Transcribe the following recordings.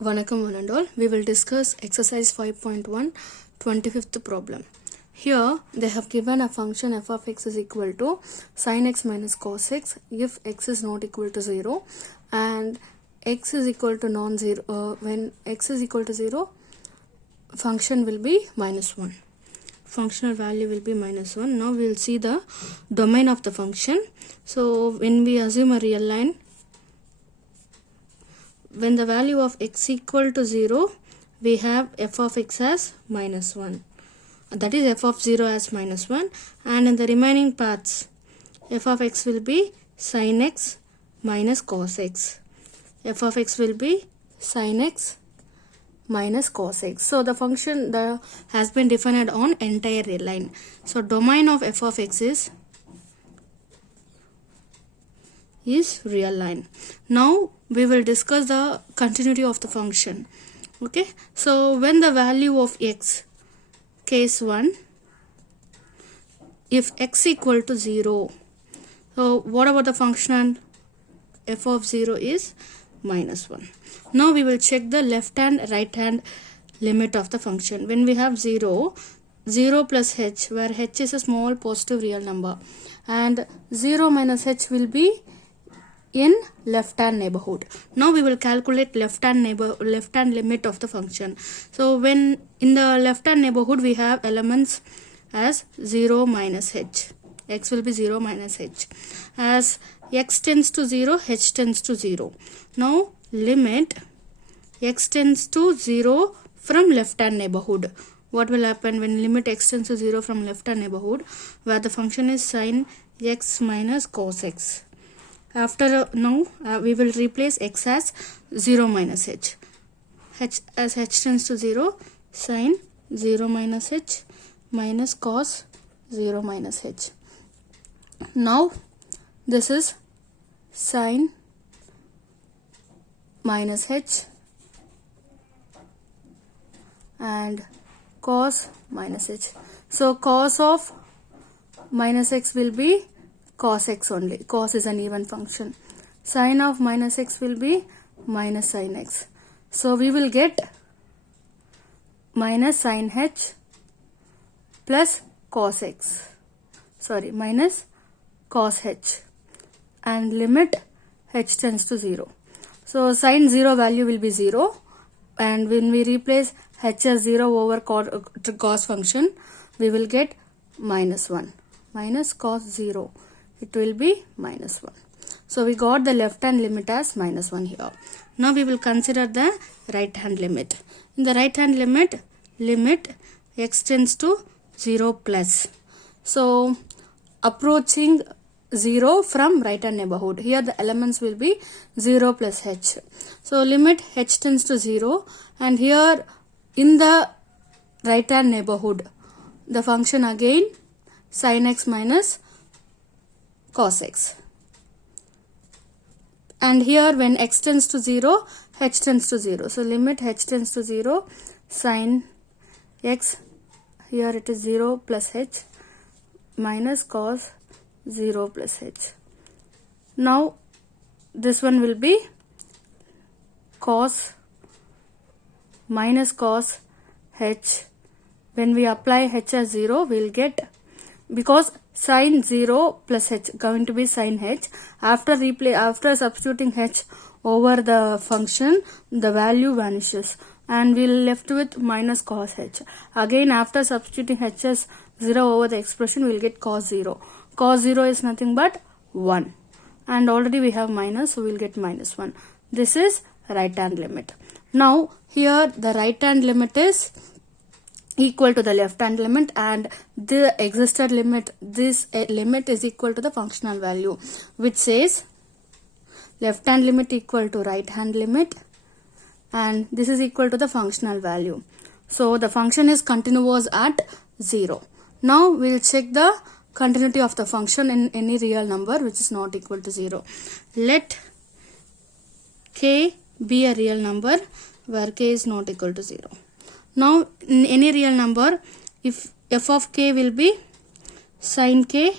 Vanakkam one and all. We will discuss exercise 5.1 25th problem. Here they have given a function f of x is equal to sin x minus cos x if x is not equal to 0 and x is equal to non-zero. When x is equal to 0, function will be minus 1. Functional value will be minus 1. Now we will see the domain of the function. So when we assume a real line, when the value of x equal to 0, we have f of x as minus 1. That is f of 0 as minus 1. And in the remaining parts, f of x will be sin x minus cos x. F of x will be sin x minus cos x. So the function has been defined on entire real line. So domain of f of x is real line. Now we will discuss the continuity of the function. Okay, so when the value of x, case 1, if x equal to 0, so what about the function? F of 0 is minus 1. Now we will check the left hand right hand limit of the function. When we have 0 plus h, where h is a small positive real number, and 0 minus h will be in left hand neighborhood. Now we will calculate left hand limit of the function. So when in the left hand neighborhood we have elements as 0 minus h, x will be 0 minus h. As x tends to 0, h tends to 0. Now limit x tends to 0 from left hand neighborhood. What will happen when limit x tends to 0 from left hand neighborhood, where the function is sin x minus cos x. After now we will replace x as 0 minus h. As h tends to 0, sin 0 minus h minus cos 0 minus h. Now this is sin minus h and cos minus h. So cos of minus x will be cos x only. Cos is an even function. Sin of minus x will be minus sin x. So we will get minus sin h plus cos x. Sorry, minus cos h. And limit h tends to 0. So sin 0 value will be 0. And when we replace h as 0 over cos function, we will get minus 1. Minus cos 0. It will be minus 1. So we got the left hand limit as minus 1 here. Now we will consider the right hand limit. In the right hand limit x tends to 0 plus. So approaching 0 from right hand neighborhood. Here the elements will be 0 plus h. So limit h tends to 0, and here in the right hand neighborhood the function again sin x minus cos x. And here when x tends to 0, h tends to 0. So limit h tends to 0, sin x, here it is 0 plus h minus cos 0 plus h. Now this one will be cos minus cos h. When we apply h as 0, we will get, because sin 0 plus h going to be sin h. After substituting h over the function, the value vanishes and we will left with minus cos h. Again after substituting h as 0 over the expression, we will get cos 0. Cos 0 is nothing but 1. And already we have minus, so we will get minus 1. This is right hand limit. Now here the right hand limit is equal to the left hand limit, and the existed limit, this limit is equal to the functional value, which says left hand limit equal to right hand limit, and this is equal to the functional value. So the function is continuous at 0. Now we will check the continuity of the function in any real number which is not equal to 0. Let k be a real number where k is not equal to 0. Now in any real number, if f of k will be sin k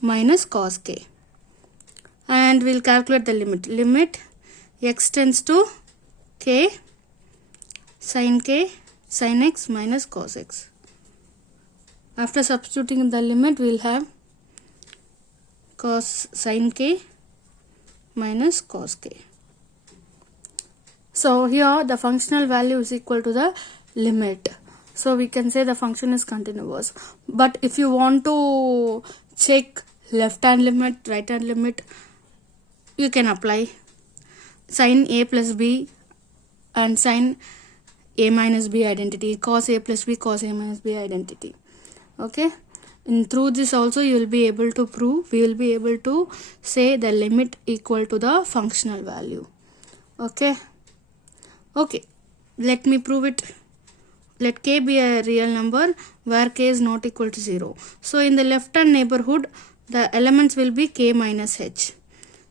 minus cos k, and we will calculate the limit. Limit x tends to k sin k sin x minus cos x. After substituting the limit, we will have cos sin k minus cos k. So here the functional value is equal to the limit. So we can say the function is continuous. But if you want to check left hand limit, right hand limit, you can apply sin a plus b and sin a minus b identity, cos a plus b, cos a minus b identity. Okay, and through this also you will be able to prove, we will be able to say the limit equal to the functional value. Okay, let me prove it. Let k be a real number where k is not equal to 0. So in the left hand neighborhood, the elements will be k minus h.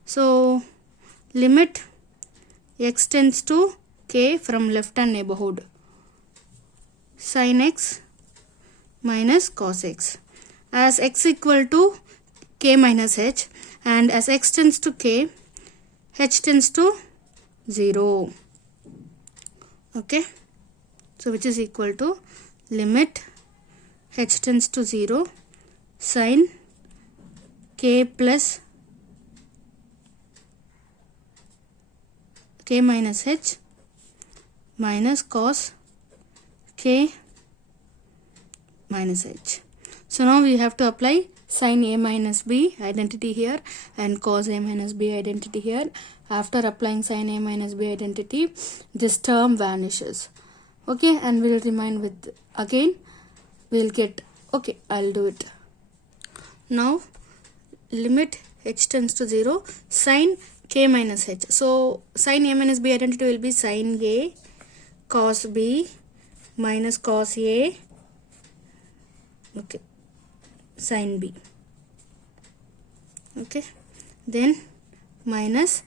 So limit x tends to k from left hand neighborhood, sin x minus cos x. As x equal to k minus h, and as x tends to k, h tends to 0. Okay, so which is equal to limit h tends to 0 sin k plus k minus h minus cos k minus h. So now we have to apply sin a minus b identity here and cos a minus b identity here. After applying sin a minus b identity, this term vanishes. Okay, and we'll remain with, again we'll get, okay, I'll do it. Now limit h tends to 0 sin k minus h. So sin a minus b identity will be sin a cos b minus cos a, okay, sin b. Okay, then minus,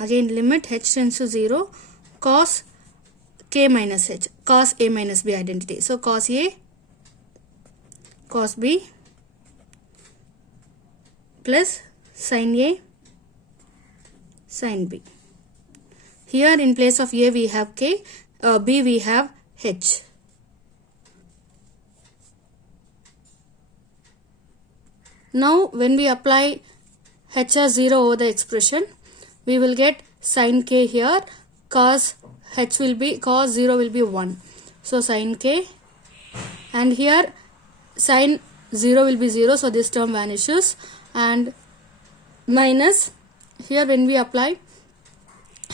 again limit h tends to 0 cos k minus h, cos a minus b identity. So cos a cos b plus sin a sin b. Here in place of a we have k, b we have h. Now when we apply h as 0 over the expression, we will get sin k here, cos h will be, cos 0 will be 1. So sin k, and here sin 0 will be 0, so this term vanishes, and minus, here when we apply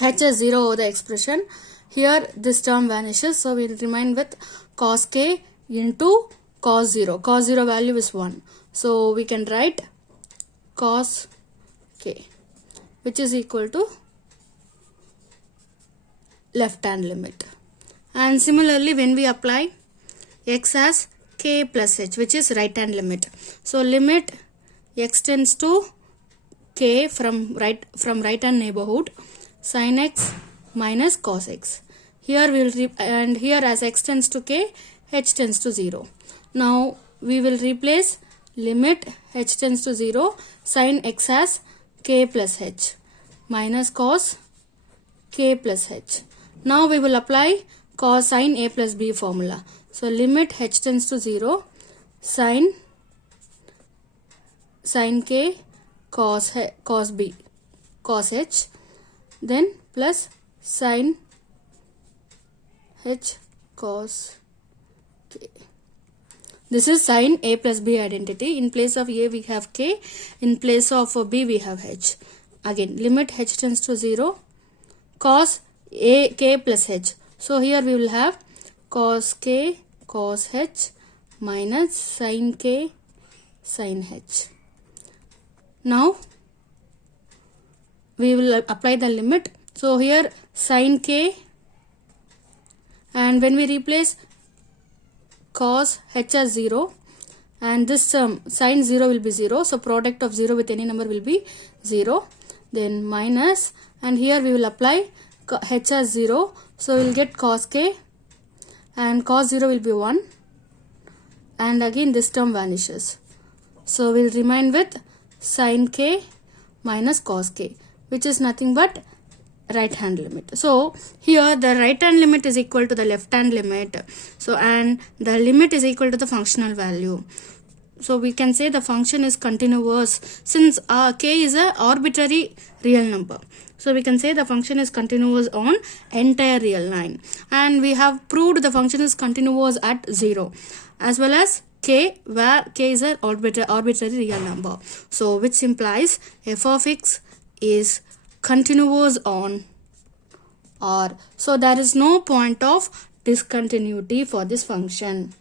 h as 0 over the expression, here this term vanishes, so we will remain with cos k into cos 0. Cos 0 value is 1. So we can write cos k, which is equal to left hand limit. And similarly when we apply x as k plus h, which is right hand limit. So limit x tends to k from right hand neighborhood, sin x minus cos x. Here we will and here as x tends to k, h tends to 0. Now we will replace limit h tends to 0 sin x as k plus h minus cos k plus h. Now we will apply cos sin a plus b formula. So limit h tends to 0 sin k cos b cos h, then plus sin h cos k. This is sin a plus b identity. In place of a we have k, in place of b we have h. Again limit h tends to 0 cos a k plus h. So here we will have cos k cos h minus sin k sin h. Now we will apply the limit. So here sin k, and when we replace cos h as 0, and this term sin 0 will be 0, so product of 0 with any number will be 0, then minus, and here we will apply h as 0, so we will get cos k, and cos 0 will be 1, and again this term vanishes, so we will remain with sin k minus cos k, which is nothing but right hand limit. So here the right hand limit is equal to the left hand limit. So and the limit is equal to the functional value. So we can say the function is continuous since k is a arbitrary real number. So we can say the function is continuous on entire real line, and we have proved the function is continuous at 0 as well as k, where k is an arbitrary real number. So which implies f of x is continuous on R. So there is no point of discontinuity for this function.